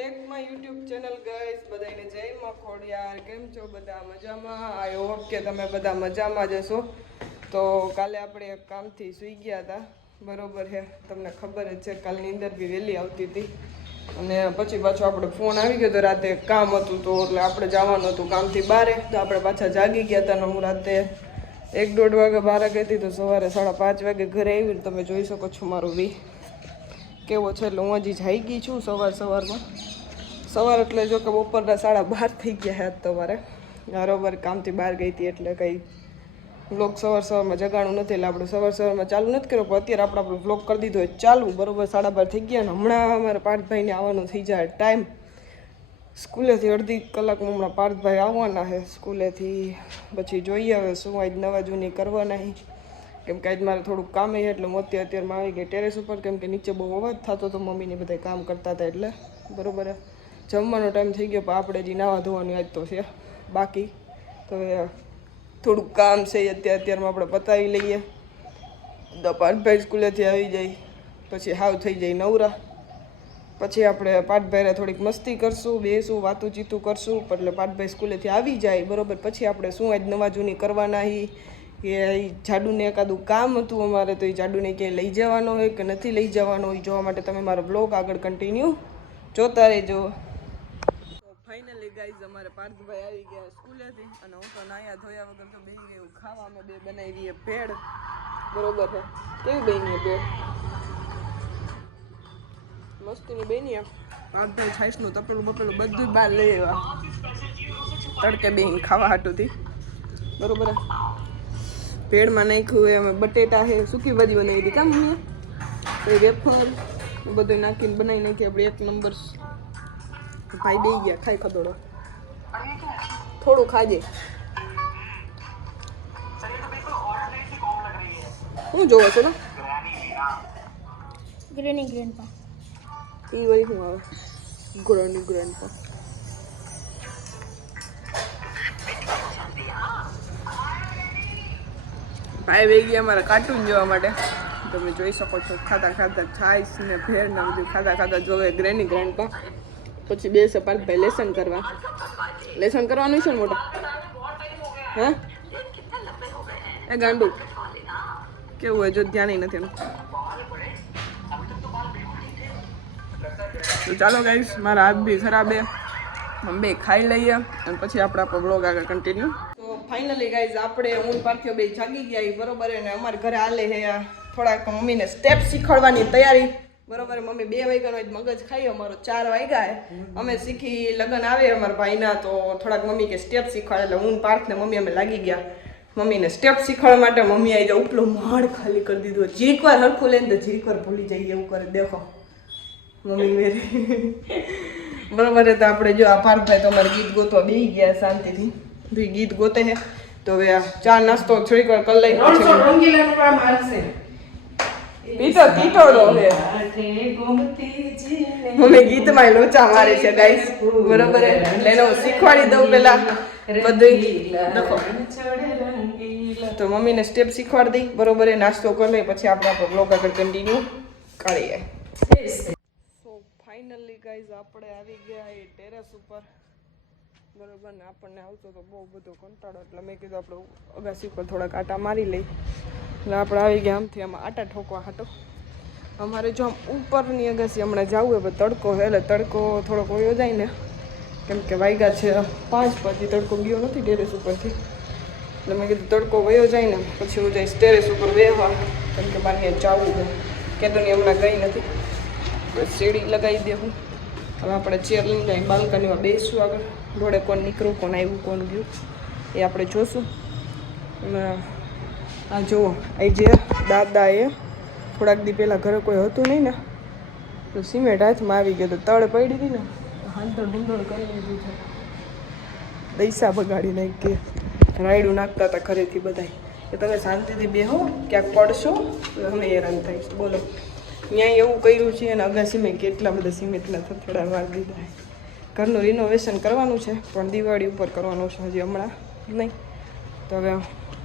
Back my YouTube channel guys. બધાને જય માં ખોડિયાર. કેમ છો બધા? મજામાં? આઈ હોપ કે તમે બધા મજામાં જ હશો. તો કાલે આપણે એક કામથી સૂઈ ગયા હતા, બરોબર છે, તમને ખબર જ છે. કાલની અંદર બી વહેલી આવતી હતી અને પછી પાછો આપણે ફોન આવી ગયો તો રાતે કામ હતું, તો એટલે આપણે જવાનું હતું કામથી બારે. તો આપણે પાછા જાગી ગયા હતા અને હું રાતે 1-1.5 વાગે બહાર ગઈ હતી, તો સવારે 5:30 વાગે ઘરે આવીને તમે જોઈ શકો છો મારો વી કેવો છે. એટલે હું હજી જાગી છું સવારમાં. સવાર એટલે જો કે બપોરના 12:30 થઈ ગયા હે તમારે. બરાબર કામથી બહાર ગઈ હતી એટલે કંઈ વ્લોગ સવારમાં જગાણું નથી, એટલે આપણે સવારમાં ચાલુ નથી કર્યો. પણ અત્યારે આપણે વ્લોગ કરી દીધો હોય ચાલુ. બરાબર 12:30 થઈ ગયા ને હમણાં અમારે પાર્થભાઈને આવવાનું થઈ જાય ટાઈમ. સ્કૂલેથી અડધી કલાકમાં હમણાં પાર્થભાઈ આવવાના છે સ્કૂલેથી. પછી જોઈએ હવે શું આજ નવા જૂની કરવાના. કેમ કે આજ મારે થોડુંક કામ છે એટલે હું અત્યારમાં આવી ગઈ ટેરેસ ઉપર. કેમ કે નીચે બહુ અવાજ થતો હતો, મમ્મીને બધા કામ કરતા હતા એટલે. બરાબર જમવાનો ટાઈમ થઈ ગયો, પણ આપણે હજી નાવા ધોવાની આજ તો છે બાકી. તો થોડુંક કામ છે અત્યારમાં આપણે પતાવી લઈએ. તો પાર્થભાઈ સ્કૂલેથી આવી જાય પછી હાવ થઈ જાય નવરા. પછી આપણે પાર્થભાઈને થોડીક મસ્તી કરશું, બેસું, વાતું ચીતું કરશું. એટલે પાર્થભાઈ સ્કૂલેથી આવી જાય બરાબર પછી આપણે શું આજ નવા જૂની કરવાના કે જાડુને એકાદું કામ હતું અમારે, તો એ જાડુને ક્યાંય લઈ જવાનો હોય કે નથી લઈ જવાનો હોય જોવા માટે તમે મારો બ્લોગ આગળ કન્ટિન્યુ જોતા રહેજો. તો ફાઇનલી ગાઈઝ અમારે પાર્થભાઈ આવી ગયા સ્કૂલેથી અને હું તો નાયા ધોયા વગર તો બેસી ગયું ખાવા. અમે બે બનાવી ભેળ, બરોબર છે. કેવી બની ભેળ? મસ્તીની બની. પાર્થભાઈ છાશનું તપેલું બપેલું બધું બહાર લઈ આવ્યા તડકે બેહીને ખાવા હાટુંથી, બરોબર. ભેળમાં નાખ્યું અમે બટેટા છે, સૂકી ભાજી બનાવી હતી કામ પછી વેફર બધું નાખીને બનાવી નાખી આપણે 1 નંબર. ભાઈ બે ગયા ખાઈ ખદોડો થોડું ખાજે. શું જોવો છો ને? ગ્રેની ગ્રેન્ડપા એ વળી શું આવે? ગ્રેન્ડપા. ભાઈ વહી ગયા અમારા કાર્ટૂન જોવા માટે. તમે જોઈ શકો છો ખાતા ખાતા છાશ ને ભેળ ને બધું ખાતા જોવે ગ્રેની ગ્રેન્ડપા. પછી બેસે પાર્થભાઈ લેસન કરવા. લેસન કરવાનું છે ને મોટા? હે એ ગાંડું કેવું હોય જો ધ્યાન નથી એનું. તો ચાલો ગાઈસ, મારા હાથ બી ખરાબ હે, અમે બે ખાઈ લઈએ અને પછી આપણે આપણો બ્લોગ આગળ કન્ટિન્યુ. તો ફાઇનલી ગાઈઝ આપણે હું પાર્થિયો બે જાગી ગયા બરોબર. અને અમારે ઘરે હાલે છે થોડાક મમ્મીને સ્ટેપ શીખવાડવાની તૈયારી, બરોબર. મમ્મી 2 વાગ્યાનો જ મગજ ખાઈ, અમારો 4 વાગ્યા અમે શીખી. લગ્ન આવે અમારા ભાઈના તો થોડાક મમ્મી કે સ્ટેપ શીખવાડે એટલે હું પાર્થ ને મમ્મી અમે લાગી ગયા મમ્મીને સ્ટેપ શીખવાડવા માટે. મમ્મી આવી જાય ઉપલો માળ ખાલી કરી દીધો. જીરીક વાર હરખું લઈને તો જીરીક વાર ભૂલી જઈએ એવું કરે. દેખો મમ્મી મેરી બરોબર. તો આપણે જો આ પાર્થભાઈ તો અમારે ગીત ગોતવા બેસી ગયા શાંતિથી. ગીત ગોતે છે તો હવે ચા નાસ્તો થોડીક વાર કરી લઈ પછી પીતો તીટોડો હે. મમ્મી ગીતમાં લોચા મારે છે ગાઈસ, બરોબર. એટલે એને હું શીખવાડી દઉં પેલા બધું. તો મમ્મીને સ્ટેપ શીખવાડી દઈ, બરોબર. નાસ્તો કરી લઈ પછી આપણે આપણો બ્લોગ આગળ કન્ટિન્યુ કરીએ. સો ફાઇનલી ગાઈઝ આપણે આવી ગયા એ ટેરેસ ઉપર, બરોબર. ને આપણને આવતો તો બહુ બધો કંટાળો એટલે મેં કીધું આપણે અગાસી ઉપર થોડાક આટા મારી લઈ. એટલે આપણે આવી ગયા આમથી આમાં આટા ઠોકવા હાટો. અમારે જો આમ ઉપરની અગાસી હમણાં જવું હોય તડકો છે એટલે તડકો થોડોક વયો જાય ને, કેમ કે વાગ્યા છે 5 પછી તડકો ગયો નથી ટેરેસ ઉપરથી. એટલે મેં કીધું તડકો વયો જાય ને પછી હું જઈશ ટેરેસ ઉપર બેહવા, કેમ કે મારે જવું છે. કેદુની હમણાં ગઈ નથી. સીડી લગાવી દેવું. હવે આપણે ચેર લઈને જાય બાલ્કનીમાં બેસશું આગળ. રોડે કોણ નીકળું, કોણ આવ્યું, કોણ ગયું એ આપણે જોશું. આ જુઓ એ જે દાદાએ થોડાક દી પહેલાં ઘરે કોઈ હતું નહીં ને તો સિમેન્ટ હાથમાં આવી ગયો તો તળ પડી હતી ને હાંધળ ભૂંધળ કરી લીધું છે. દૈસા બગાડી નાખી કે રાયડું નાખતા હતા ઘરેથી બધાય કે તમે શાંતિથી બેહો, ક્યાંક પડશો તો અમે હેરાન થઈશું. બોલો ત્યાં એવું કર્યું છે અને અગાસીમાં કેટલા બધા સિમેન્ટના થથડા મારી દીધા. ઘરનું રિનોવેશન કરવાનું છે પણ દિવાળી ઉપર કરવાનું છે, હજી હમણાં નહીં. તો હવે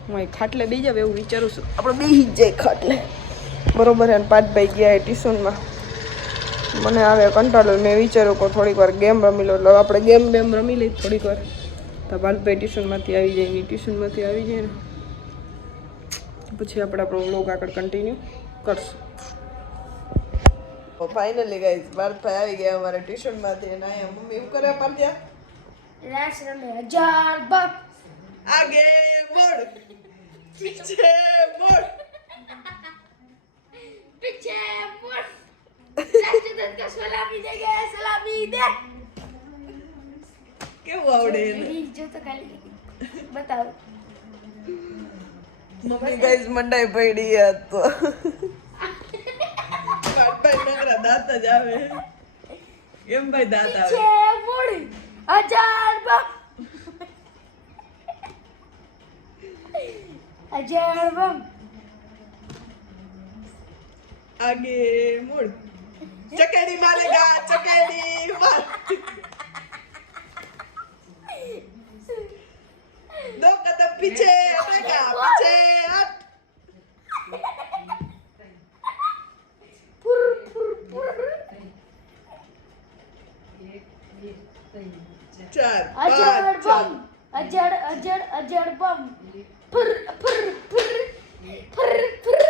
હું અહીં ખાટલે બેસી જાવ એવું વિચારું છું. આપણે બેસી જ જાય ખાટલે, બરોબર. અને પાર્થભાઈ ગયા ટ્યુશનમાં મને આવે કંટાળો. મેં વિચાર્યું કે થોડીક વાર ગેમ રમી લો, એટલે આપણે ગેમ રમી લઈ થોડીક વાર. તો બાલભાઈ ટ્યુશનમાંથી આવી જાય, ટ્યુશનમાંથી આવી જાય ને પછી આપણે આપણો વ્લોગ આગળ કન્ટિન્યુ કરશું. ફાઇનલી ગાઈસ બાલભાઈ આવી ગયા અમારા ટ્યુશનમાંથી. અને અહીંયા મમ્મી શું કરે પાર્થ્યા? રેસ રમે 1000 બક. આગે મોડ, પીછે મોડ, પીછે મોડ. રાષ્ટ્રધ્વજ કા સલામી દે ગયા, સલામી દે. કેવું આવડે એને? જો તો ખાલી બતાવો. મમ્મી ગાઈસ મંડાઈ પડી તો બાલભાઈ નગરા દાંત જ આવે. કેમ ભાઈ દાંત આવે? પીછે મોડ 1000 બક. 1000 બક. आगे मुड़, चकेड़ी मारेगा, चकेड़ी मार. दो कदम पीछे हटेगा, पीछे हट. चार, अजर पाँच, बम. अजर बम. फुर फुर फुर फुर फुर.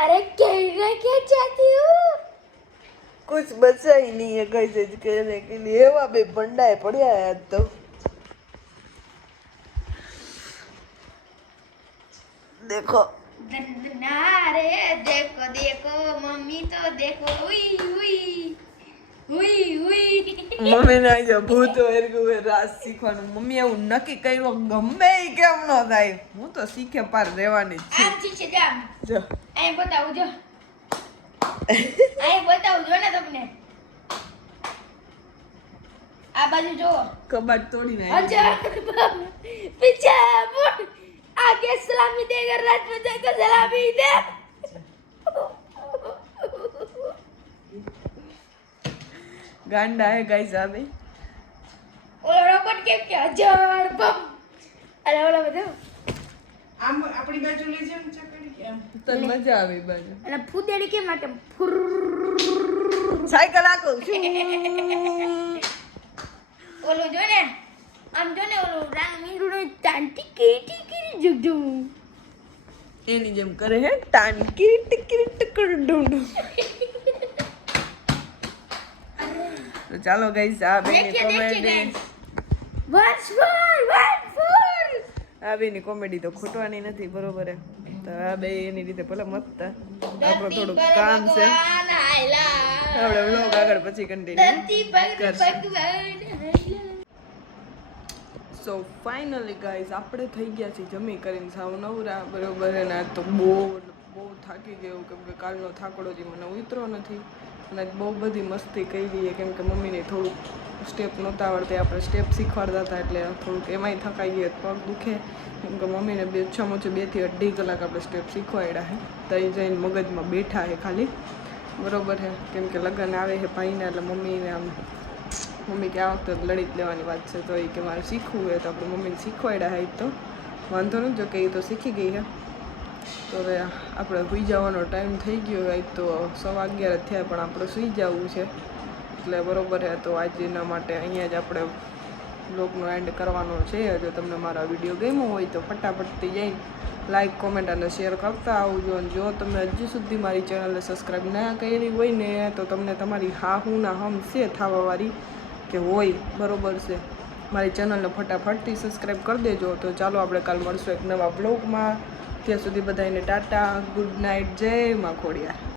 अरे कहना क्या चाहती हो? कुछ बचा ही नहीं है कैसे कहने के लिए. वहाँ पे बंडा है पड़ा है तो देखो. अरे देखो देखो मम्मी तो देखो. हुई हुई હુઈ હુઈ. મમ્મી ને આજે ભૂત વેરગું રાસ શીખવાનું. મમ્મી એવું નક્કી કર્યું ગમે ઈ કેમ ન થાય, હું તો શીખે પાર રહેવાની જ આમ શીખે જામ. છું. અહીં બતાવું જો. અહીં બતાવું જો ને તમને. આ બાજુ જો. કબાટ તોડી નાખ. અજર બમ. પીછે મુડ. આગે સલામી દેગર રાત में देकर सलामी दे. ગાંડા હે ગાઈસ આ બે. ઓલો રોબોટ કેમ કે અજર બમ. અરે ઓલો બધું આમ આપણી બાજુ લઈ જાવ ચકડી કેમ તને મજા આવે બાજુ. અને ફૂદેડી કેમ આટમ ફુર. સાયકલ આકો. ઓલો જો ને આમ જો ને ઓલો રાનું મીંડું તાંટી ટીકી ટીકી જુગ જુગ. એની જેમ કરે હે ટાનકી ટિકરી ટકર ડુંડુ. તો ચાલો ગાઈસ આ બેની કોમેડી. Once four. આ બેની કોમેડી તો ખોટવાની નથી, બરોબર હે. તો આ બે એની રીતે ભલે મત આપણો થોડુંક કામ છે. આપણે વ્લોગ આગળ પછી કન્ટિન્યુ કરશું. સો ફાઇનલી ગાઈઝ આપણે થઈ ગયા છીએ જમી કરીને સાવ નવરા, બરોબર. અને આજ તો બહુ થાકી ગયો, કેમ કે કાલનો થાકડો જે મને ઉતરો નથી. અને બહુ બધી મસ્તી કરી, કેમ કે મમ્મીને થોડુંક સ્ટેપ નહોતા આવડતા, આપણે સ્ટેપ શીખવાડતા હતા એટલે થોડુંક એમાંય થકાઈ ગયો, પગ દુખે. કેમ કે મમ્મીને ઓછામાં ઓછું 2 થી 2.5 કલાક આપણે સ્ટેપ શીખવાડ્યા છે. તઈ જઈને મગજમાં બેઠા છે ખાલી, બરોબર છે. કેમ કે લગ્ન આવે છે ભાઈને, એટલે મમ્મીને આમ મમ્મી કે આ વખતે લડી જ લેવાની વાત છે. તો એ કે મારે શીખવું હોય તો આપણે મમ્મીને શીખવાડ્યા હોય તો વાંધો નથી, જો કે એ તો શીખી ગઈ છે. તો હવે આપણે સૂઈ જવાનો ટાઈમ થઈ ગયો હોય, તો 11:15 થયા પણ આપણે સૂઈ જવું છે એટલે બરોબર છે. તો આજના માટે અહીંયા જ આપણે બ્લોગનો એન્ડ કરવાનો છે. જો તમને મારો વિડીયો ગમ્યો હોય તો ફટાફટથી જઈને લાઈક, કોમેન્ટ અને શેર કરતા આવજો. અને જો તમે હજી સુધી મારી ચેનલને સબસ્ક્રાઈબ ના કરી હોય ને, તો તમને તમારી હાહુના હમ છે થવાવાળી કે હોય, બરોબર છે, મારી ચેનલને ફટાફટથી સબસ્ક્રાઈબ કરી દેજો. તો ચાલો આપણે કાલ મળશું એક નવા બ્લોગમાં. ત્યાં સુધી બધાને ટાટા, ગુડ નાઇટ, જય માં ખોડિયાર.